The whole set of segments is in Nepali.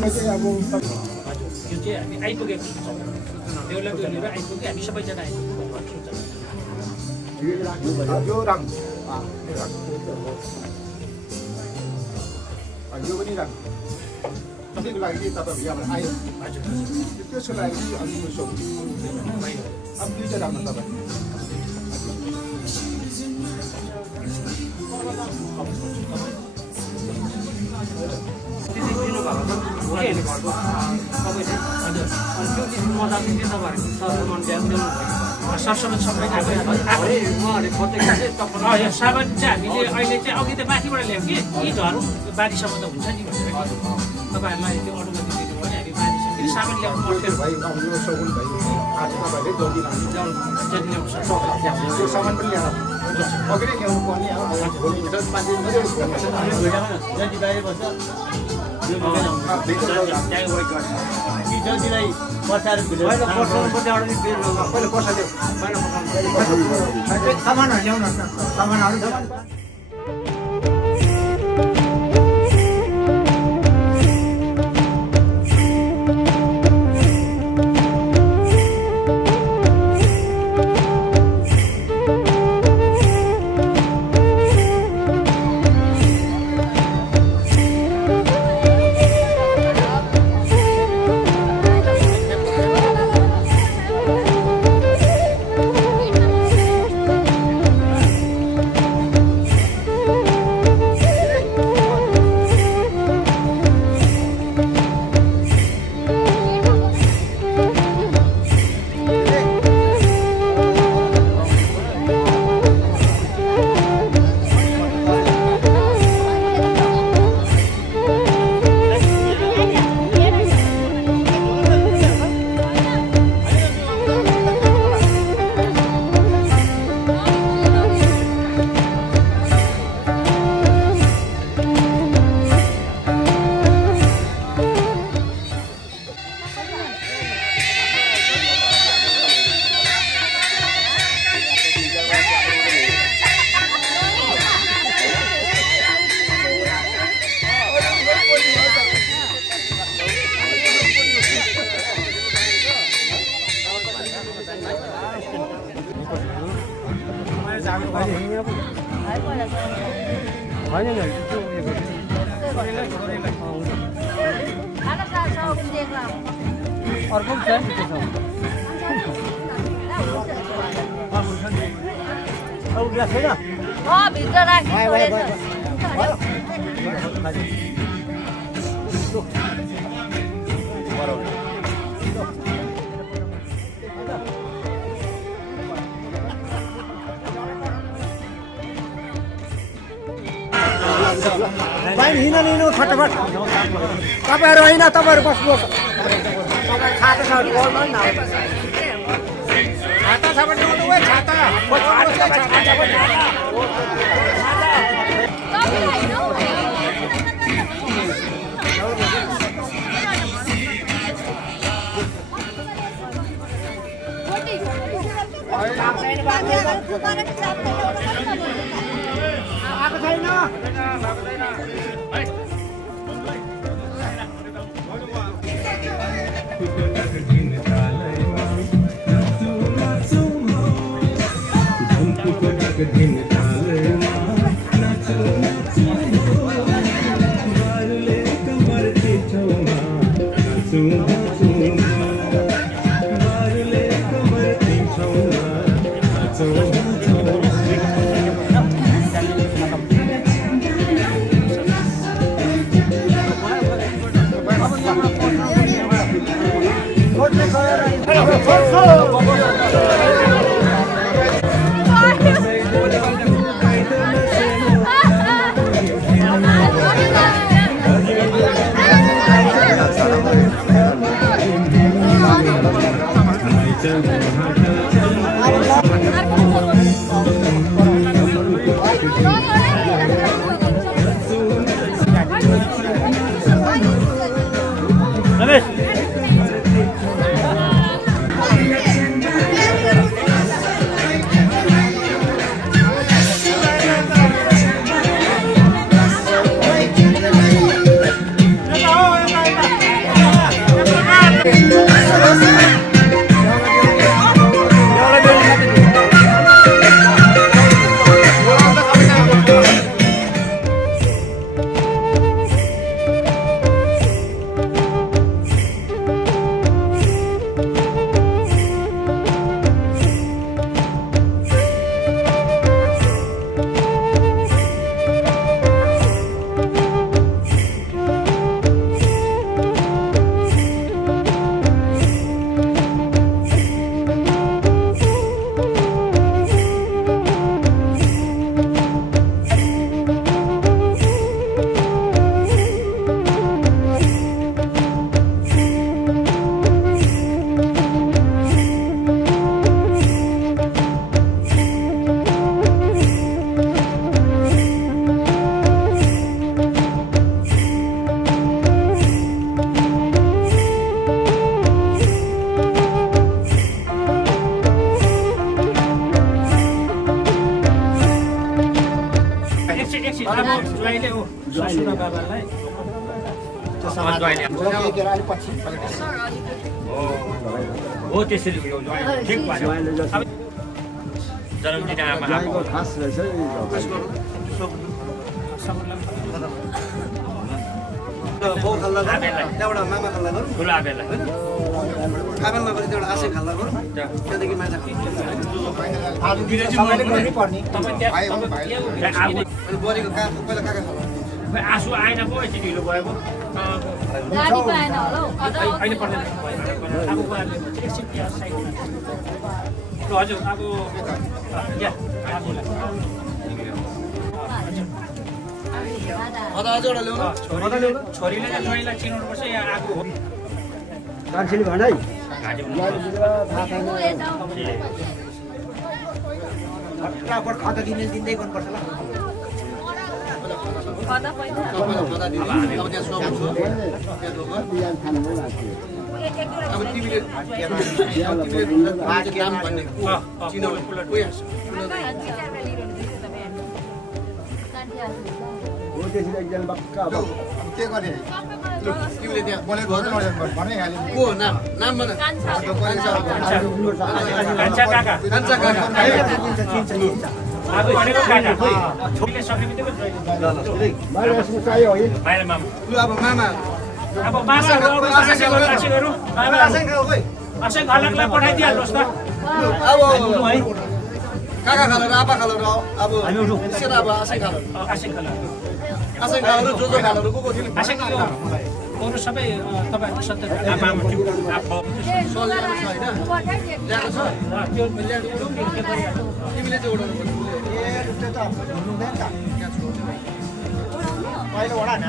यसमा चाहिँ अब यो चाहिँ हामी आइपुगेको छौँ देउलाको लिएर आइपुग्यो हामी सबैजना आइपुग्यो यो रङ यो पनि रङ सबैको लागि तपाईँ यहाँ आयो हजुर त्यसको लागि अनि अब दुईवटा राम्रो तपाईँ सरसमेत सबै सामान चाहिँ हामीले अहिले चाहिँ अघि त माथिबाट ल्यायौँ कि यी झरौँ बारीसम्म त हुन्छ नि भनेर तपाईँहरूलाई त्यो अनुमति दिनु भने हामी बारीसम्म सामान ल्याउनु पर्थ्यो भाइ अब यो सगुन भाइ आज तपाईँहरूले जल्दी त्यो सामान पनि ल्याएर अघि नै ल्याउनु पर्ने जल्दीलाई बसाएर सामानहरू ल्याउनु सामानहरू अर्को छ भित्र राख्नु हिँड्नु फटाफट तपाईँहरू होइन तपाईँहरू बस्नुहोस् छाता छ छाता छ भने छाता Narko त्यसपछि अब ज्वाइँले हो ससुरा बाबालाई हो त्यसरी ठिक भयो जन्मदिन आमा खास रहेछ त्यहाँबाट मामा खल्ला गरौँ ठुलो आबेलाई आबेलमा गरी त्यहाँबाट आशै खल्ला गरौँ त्यहाँदेखि माछा बरीको काको पहिला काका खल्ला आँसु आएन पो यति ढिलो भयो पो अहिले पर्दैन अब एकछिन हजुर अब छोरीले र ज्वाइँलाई चिनाउनुपर्छ यहाँ आगो हो कान्छीले भन है फटाफट खाता दिँदै गर्नुपर्छ ल अब तिमीले काम भन्ने एकजना बक्का के गर्ने तिमीले त्यहाँ बोलेको भने को नाम नाम भन कान्छा काका अब भनेको काका छोरीले सक्ने बित्तिकै बाहिर मामा अब मामा अब मामाहरू अब सासीहरू असै घरलाई पठाइदिइहाल्नुहोस् त अब काका खालर आपा खालर अब सेता अब आशै खालर आशै खालर जो खालर को थियो आशै खालर अरू सबै तपाईँहरूको सत्य ल्याएको छ त्यो तिमीले चाहिँ उडाउनु पहिलो वडा न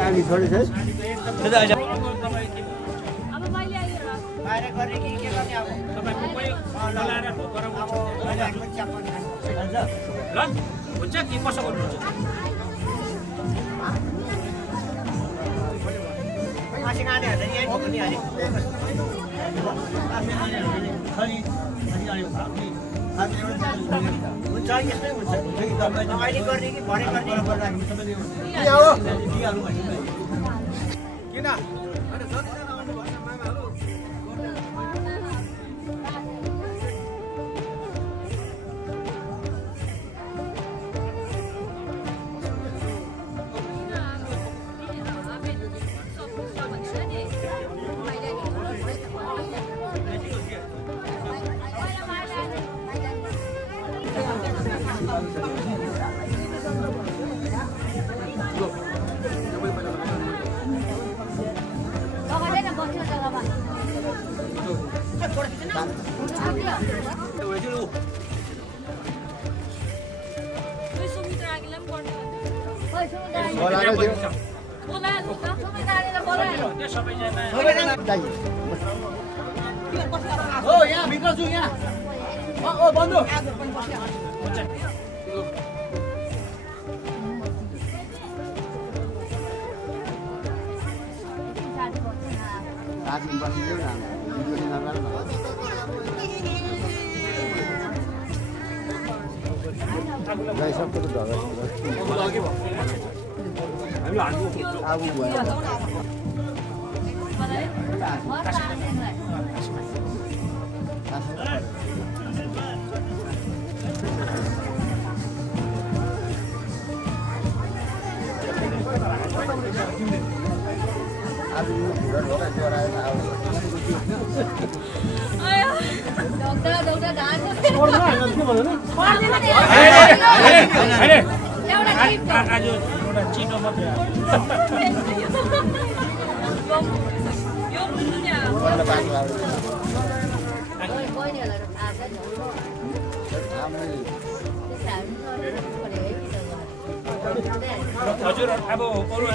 आनी छोडी छ बाहिर गर्ने कि के गर्ने अब ल हुन्छ कि कसो गर्नुहुन्छ आसी खानेहरूले यही बोक्नु नि अरे हुन्छ यस्तै हुन्छ अहिले गर्ने कि भरे गर्ने किन हो यहाँ भित्र छु यहाँ बन्धु आज एउटा चिनो मात्रै हजुर अब अरू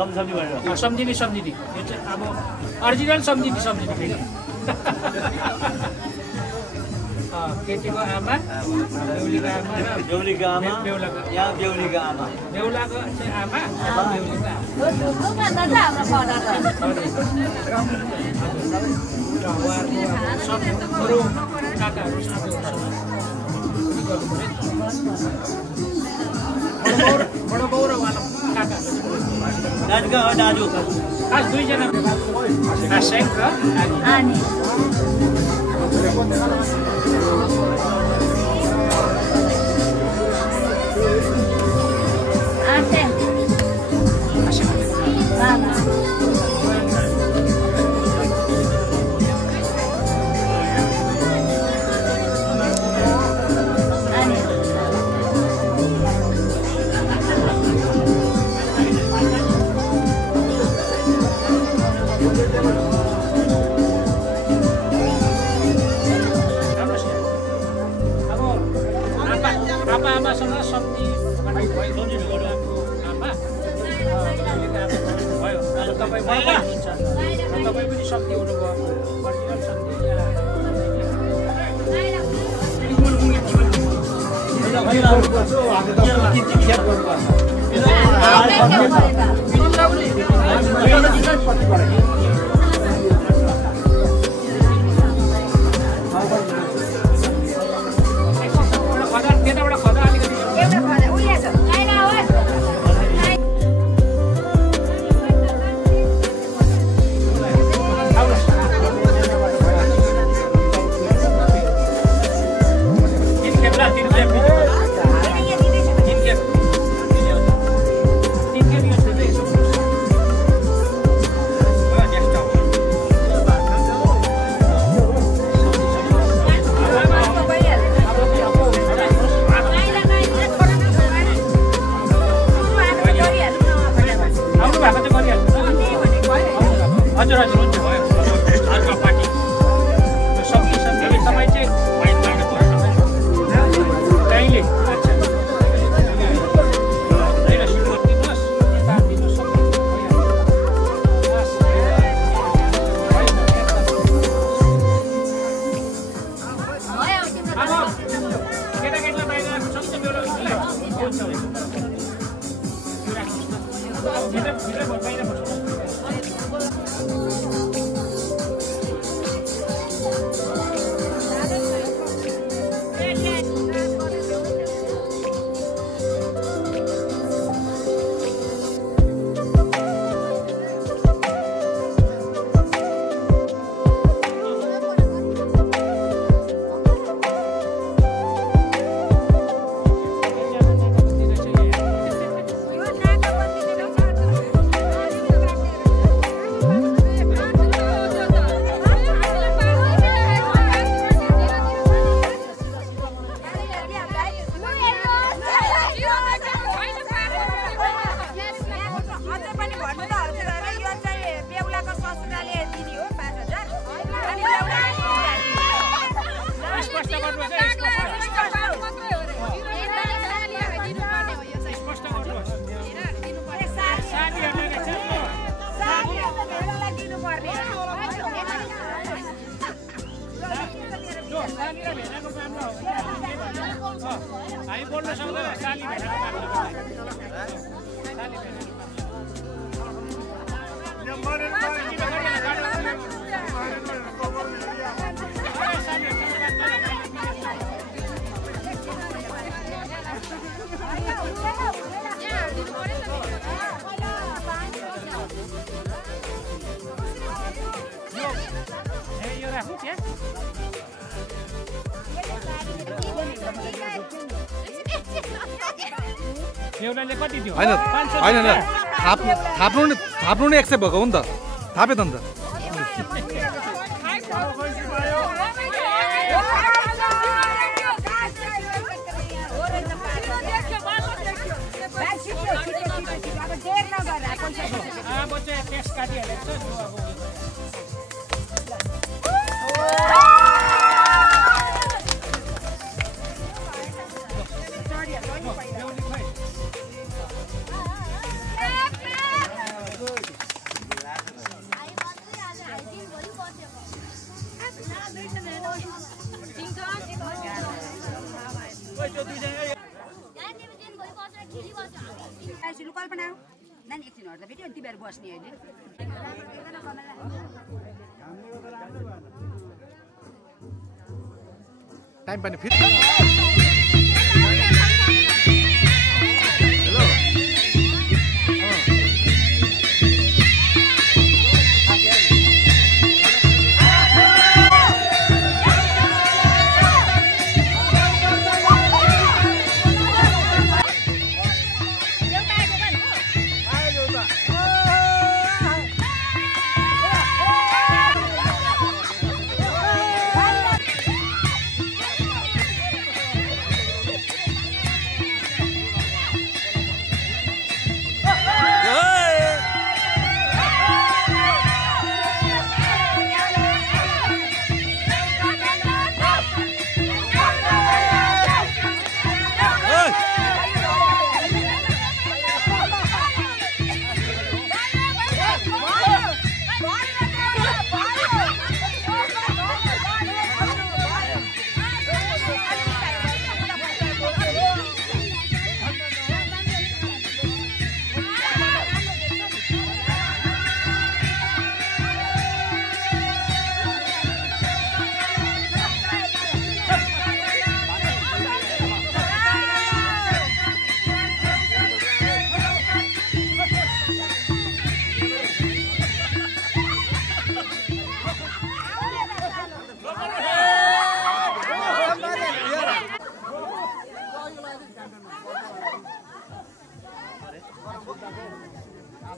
सम्झिने सम्झिने यो चाहिँ अब ओरिजिनल सम्झिने फेरि केटीको आमा बेहुलीको आमा बेहुलाको आमा बेहुलाको चाहिँ आमा बेहुलीको काकाहरू बडो बाउ र उहाँको काकाहरू दाजु खास दुईजना आशेक र आनी आमासँग सम्झि आमा भयो तपाईँ हुनुहुन्छ तपाईँ पनि सम्झि हुनुभयो ओरिजिनल सम्झि थाप्नु नि एक्सेप्ट भएको हो नि त थापे त नि त कल्पना नानी एकछिन हट्दा फेरि अन्ति बेर बस्ने अहिले टाइम पनि फिट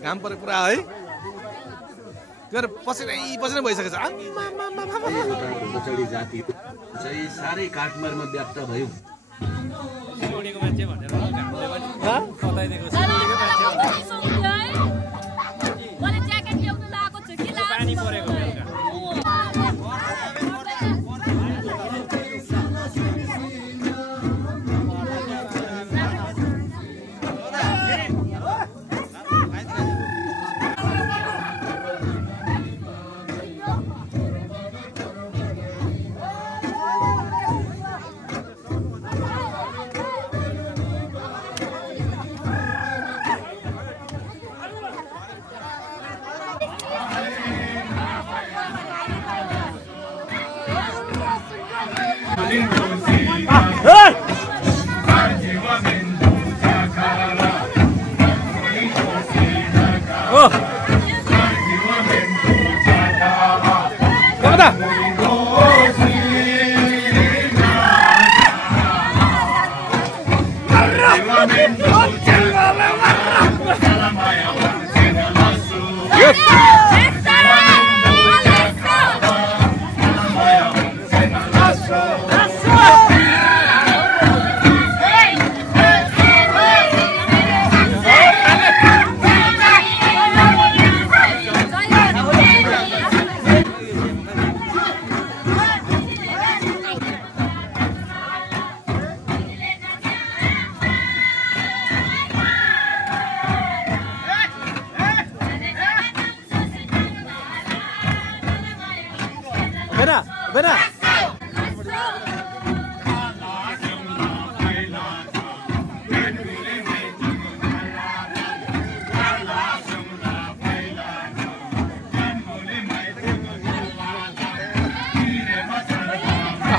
घाम परे पुरा है त्यो पसिनै भइसकेको छ चढी जाति चाहिँ सारै काठमाडौँमा व्याप्त भयो सिलगढीको मान्छे भनेर हामीले पनि बताइदिएको सिलगढीको मान्छे मैले ज्याकेट ल्याउन लागेको छु कि पानी परेको बेलुका बेना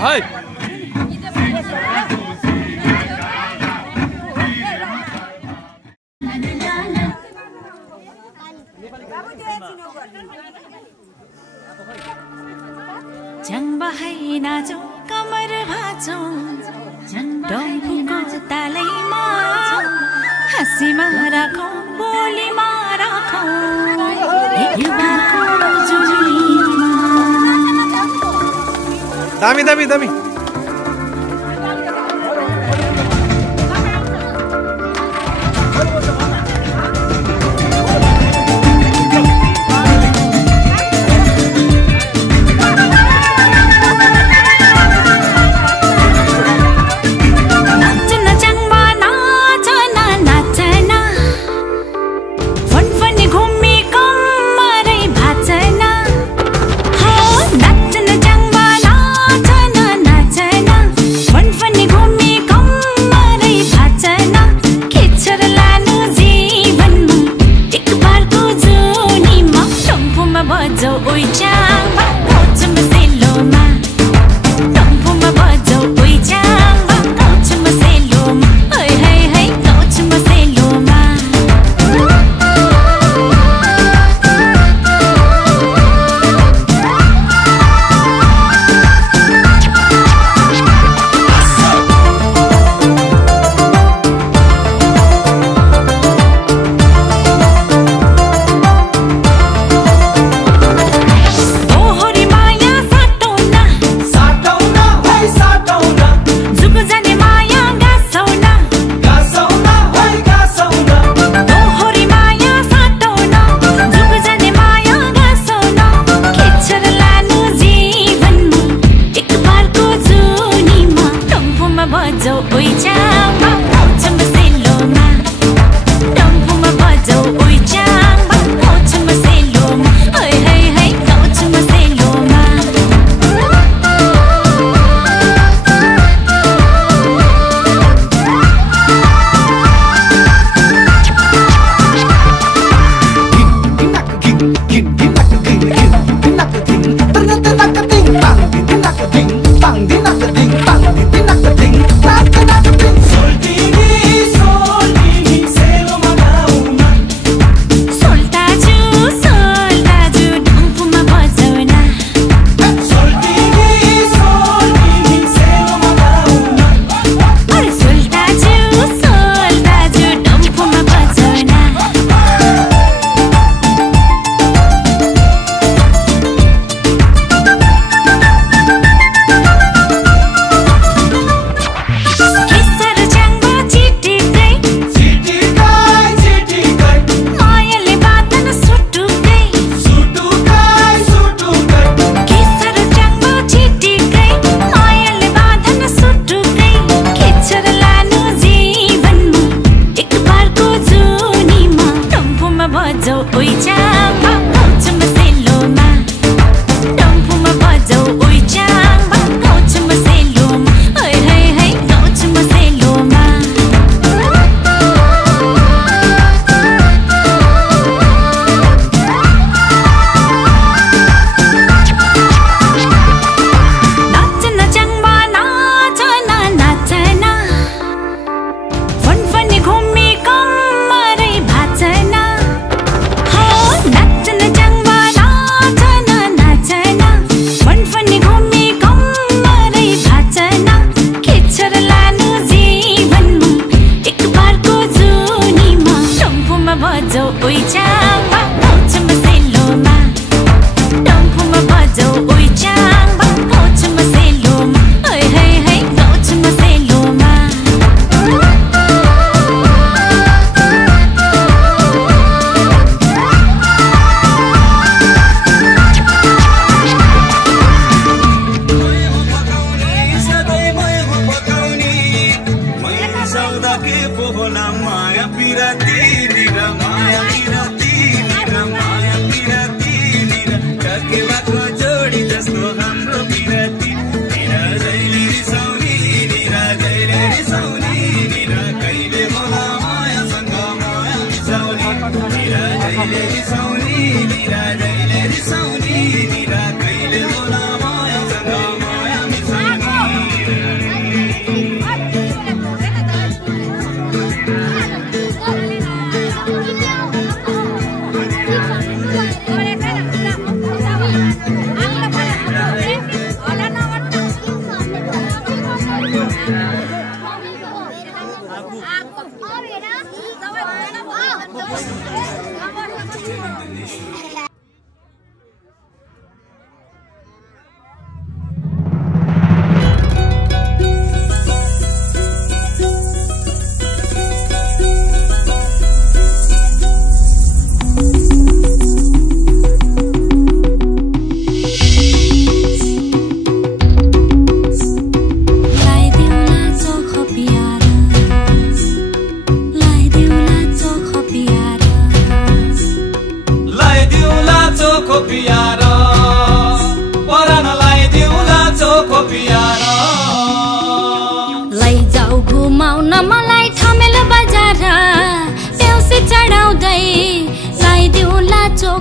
हाय जंबहै नाचौ कमर भाचौ डम्फुको तालैमा हाँसीमा राखौ बोलीमा राखौ युवाको जुनीमा दामी दामी दामी नाच्न जंगमा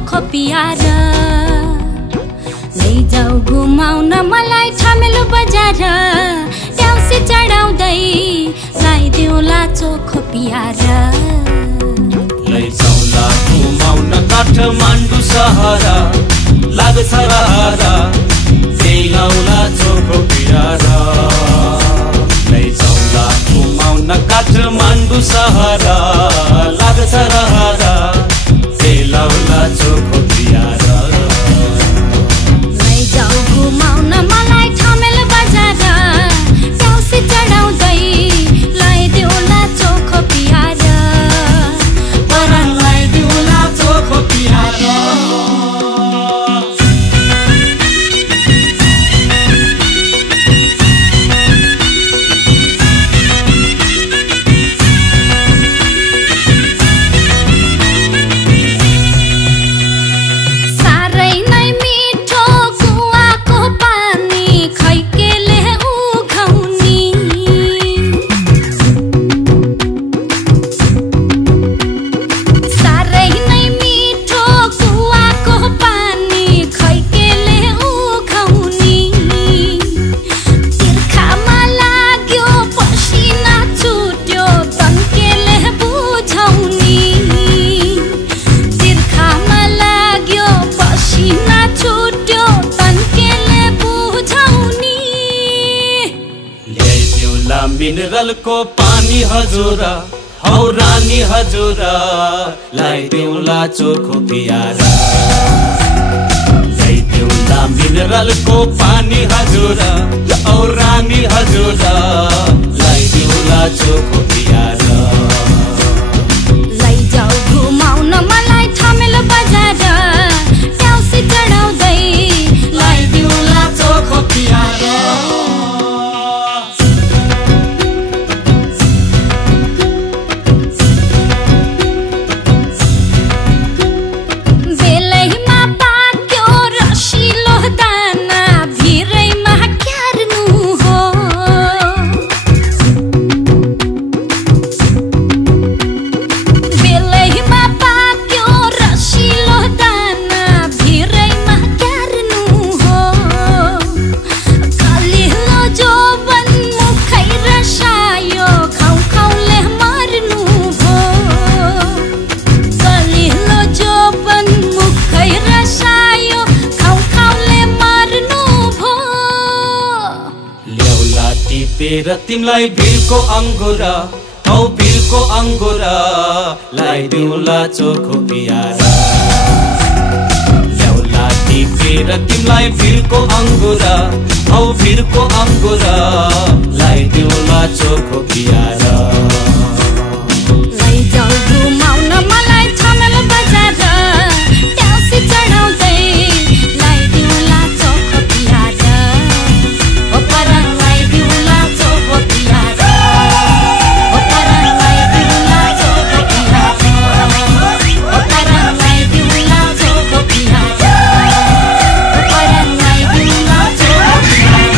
चोखो पियार लैजाऊ घुमाउन मलाई ठमेलो बजार ट्याउसी चढाउँदै लाइदेऊला चोखो पियार लैजाउला घुमाउन काठमाडौँ सहर लाग्छ रहर ल्याउला चोखो पियार लैजाउला घुमाउन काठमाडौँ सहर लाग्छ रहर ल्याउला चोखो पियार लैजाऊ घुमाउन मलाई ठमेलो बजार ट्याउसी चढाउँदै लाइदेऊला चोखो पियार परान लाइदेऊला चोखो पियार मिनरलको पानी हजुर हौ रानी हजुर लाइदेऊला चोखो पियार ल्याइदेऊला मिनरलको पानी हजुर हौ रानी हजुर लाइदेऊला चोखो पियार लैजाऊ घुमाउन मलाई ठमेलो बजार ट्याउसी चढाउँदै लाइदेऊला चोखो पियार र तिमलाई भिरको अङ्गुर हौ भिरको अङ्गुर लाइदेऊला चोखो पियार ल्याउला टिपेर तिमलाई भिरको अङ्गुर हौ भिरको अङ्गुर लाइदेऊला चोखो पियार लैजाऊ घुमाउन मलाई ठमेलो बजार ट्याउसी चढाउँदै लाइदेऊला चोखो पियार ओ परान लाइदेऊला चोखो पियार ओ परान लाइदेऊला चोखो पियार ओ परान लाइदेऊला चोखो पियार ओ परान लाइदेऊला चोखो पियार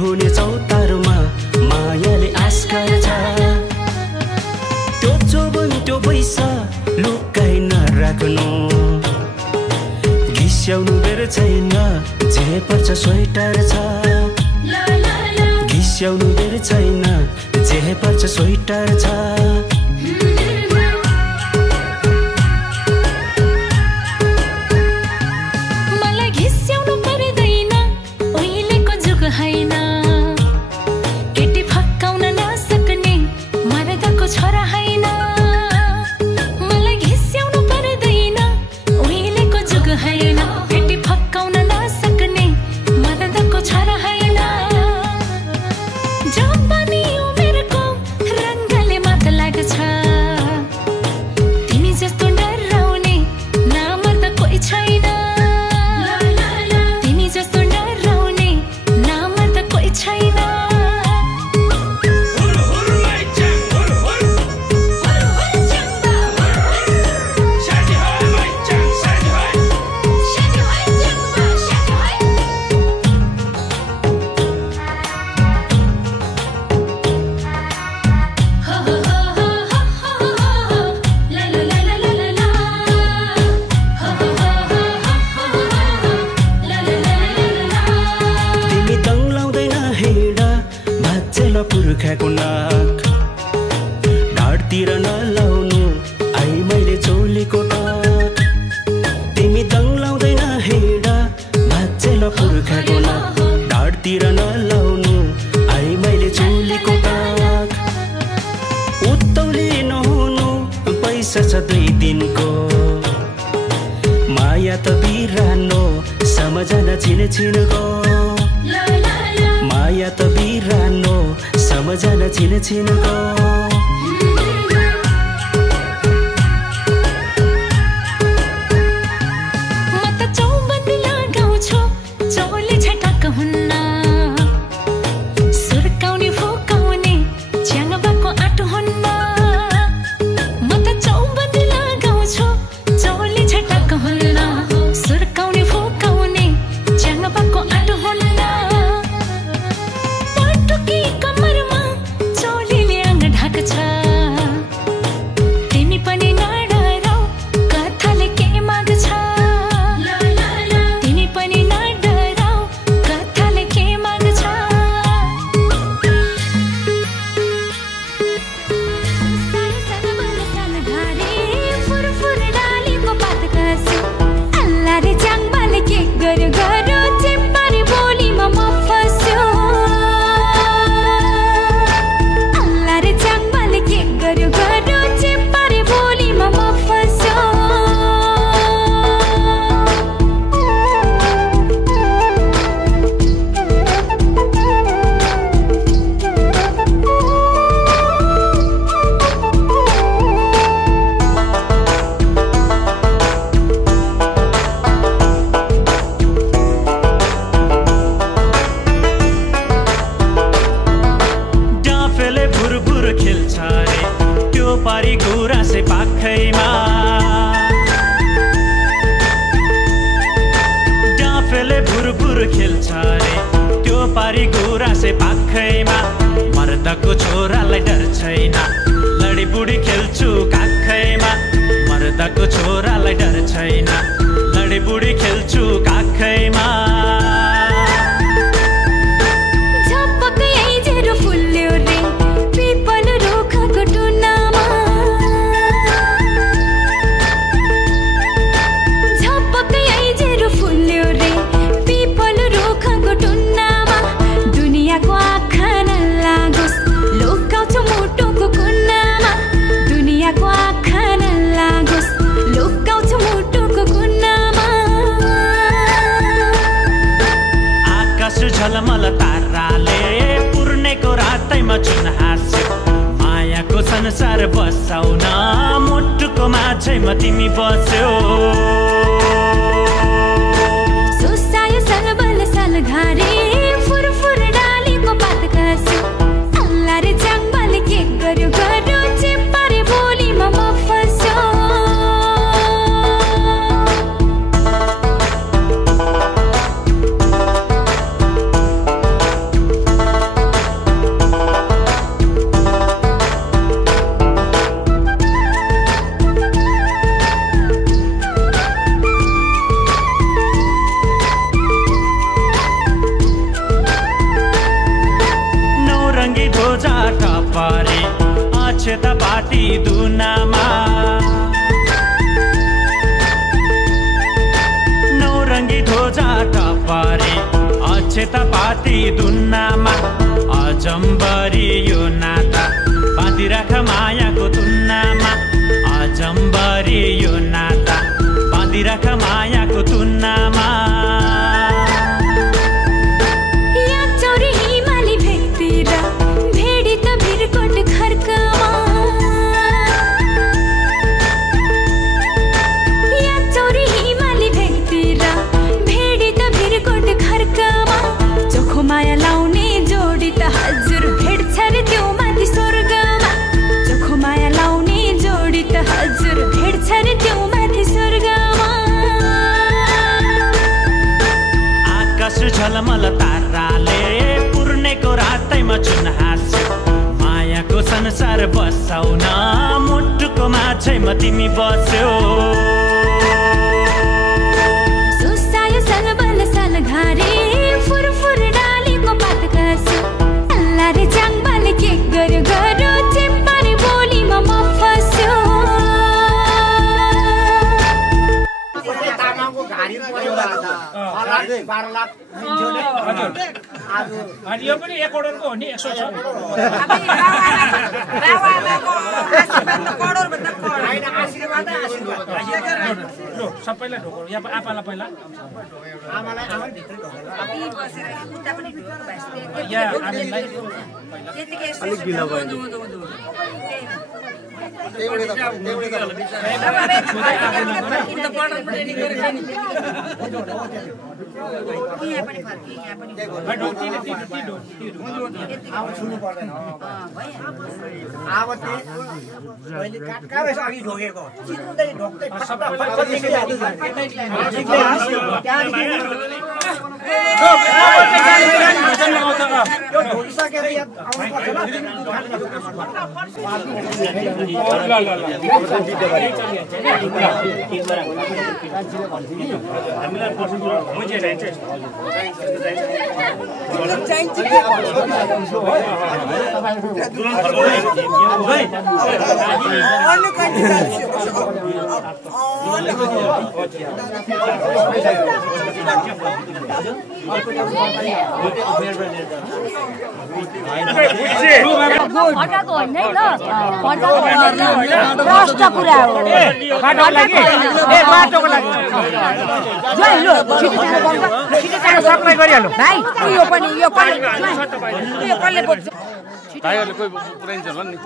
हुने चौतारोमा मायाले आश गर्छ त्यो चोबन त्यो पैसा लुकाइ नराख्नु घिस्याउनु बेर छैन जे पर्छ स्वेटर छ घिस्याउनु बेर छैन जे पर्छ स्वेटर छ पुर्खाको नाक ढाडतिर नलाउनु आई मैले चोलीको टाक तिमी दङ लाउँदैन हिँड भाचेल पुर्खाको नाक ढाडतिर नलाउनु आई मैले चोलीको टाक उत्तौली नहुनु पैसा छ 2 दिनको माया त बिरानो सम्झना छिन छिनको माया त बिरानो सम्झना छिन छिनको झलमल ताराले पूर्णेको रातैमा चुन हाँस्यो मायाको संसार बसाउन मुटुको माझैमा तिमी बस्यो सुसायो सलबल सलघारे फुरफुर डालीको पात कास्यो अल्लाह रे जंगल के गर्यो गर्यो चिप्पारे बोलीमा म फस्यो परे अक्षता पाती दुन्नामा अजम्बरी यो नाता बाँधिराख मायाको तुन्नामा अजम्बरी यो नाता बाँधिराख मायाको तुन्नामा माया लाउने जोडी त हजुर भेट्छ रे त्यो माथि स्वर्गमा चोखो माया लाउने जोडी त हजुर भेट्छ रे त्यो माथि स्वर्गमा आकाश झलमल ताराले पूर्णेको रातैमा चुन हाँस्यो मायाको संसार बसाउन मुटुको माछैमा तिमी बस्यो सुसायो सलबल सलघारे फुरफुर डालीको पात कास्यो अल्ला रे चाङबाले के गर्यो गर्यो चिप्पारे बोलीमा म फस्यो यो पनि 1 करोडको हो नि 100 छ सबैलाई ढोको यहाँ आपालाई पहिला अलिक गिला भयो फटाको होइन है ल फटाको प्रष्ट कुरा हो बाटोको लागि ए बाटोको लागि जय लो छिटो छिटो सप्लाई गरिहाल्नु भाइ यो पनि यो कसले बोल्छ भाइहरुले कोही पुराइन्छ होला नि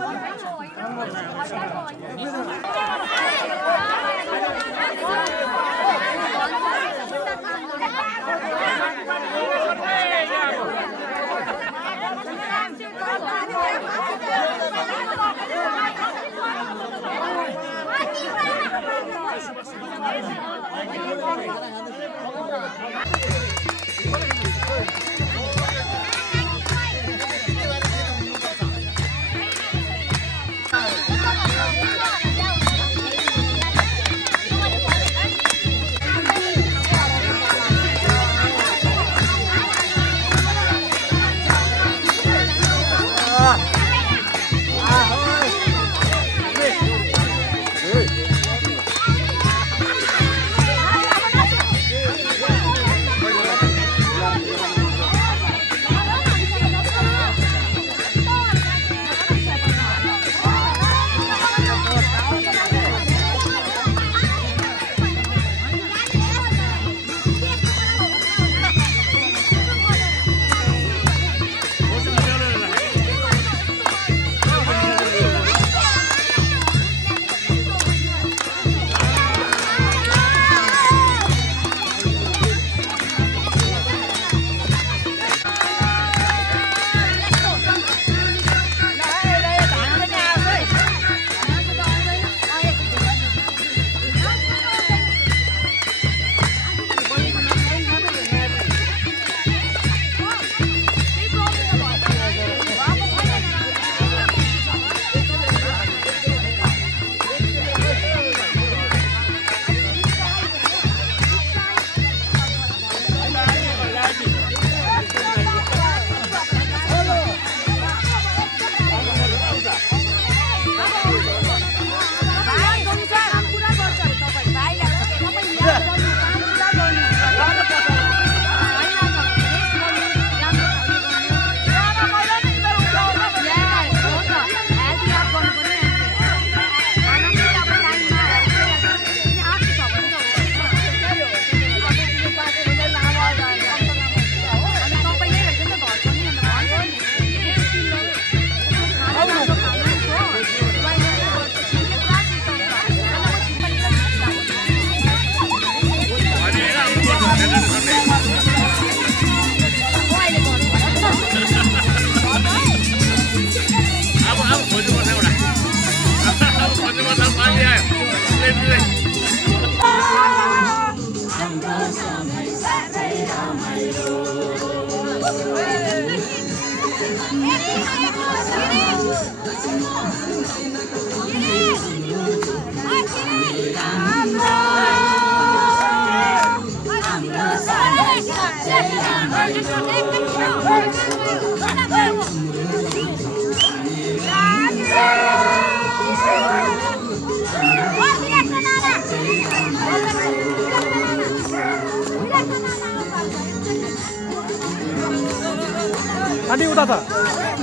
आन्टी उता छ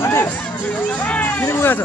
आन्टी किन उता छ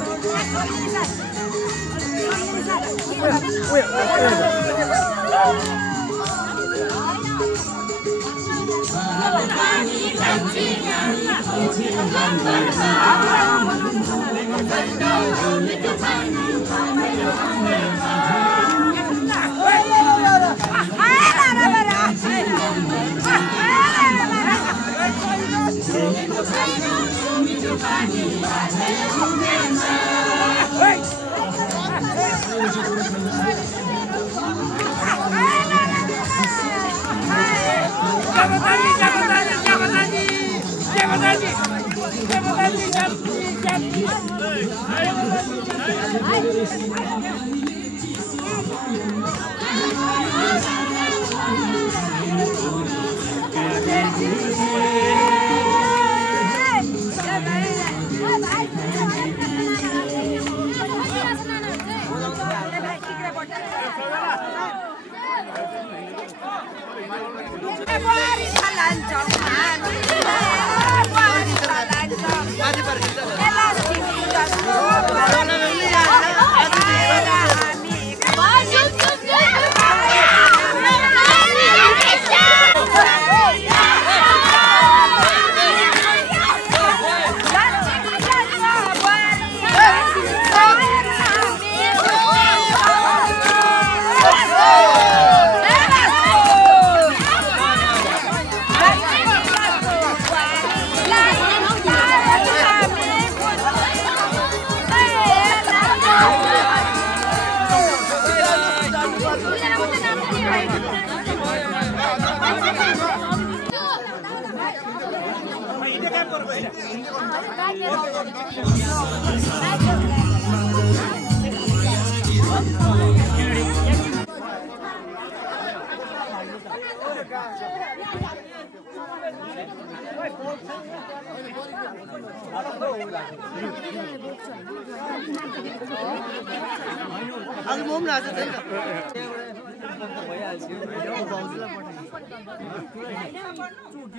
आज मोम राज छैन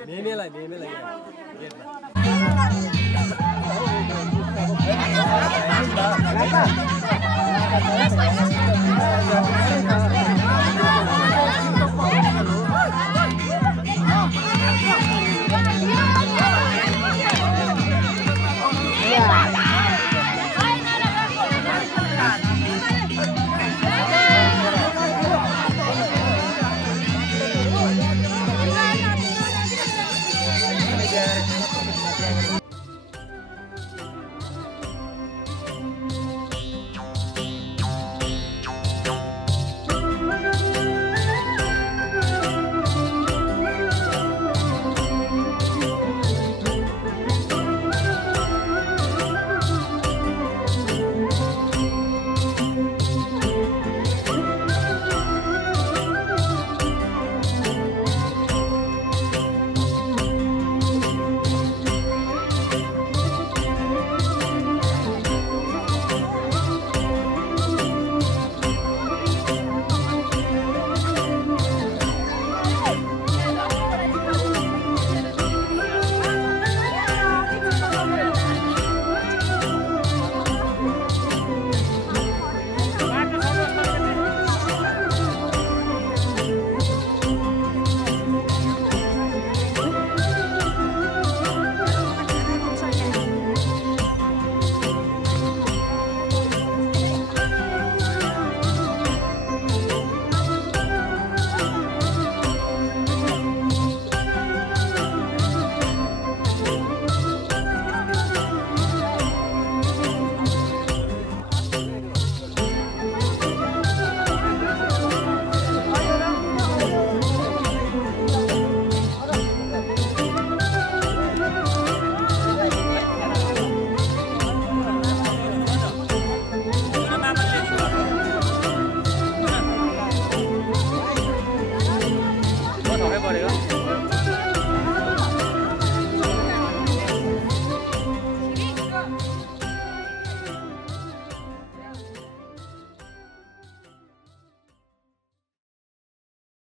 मेमेलाई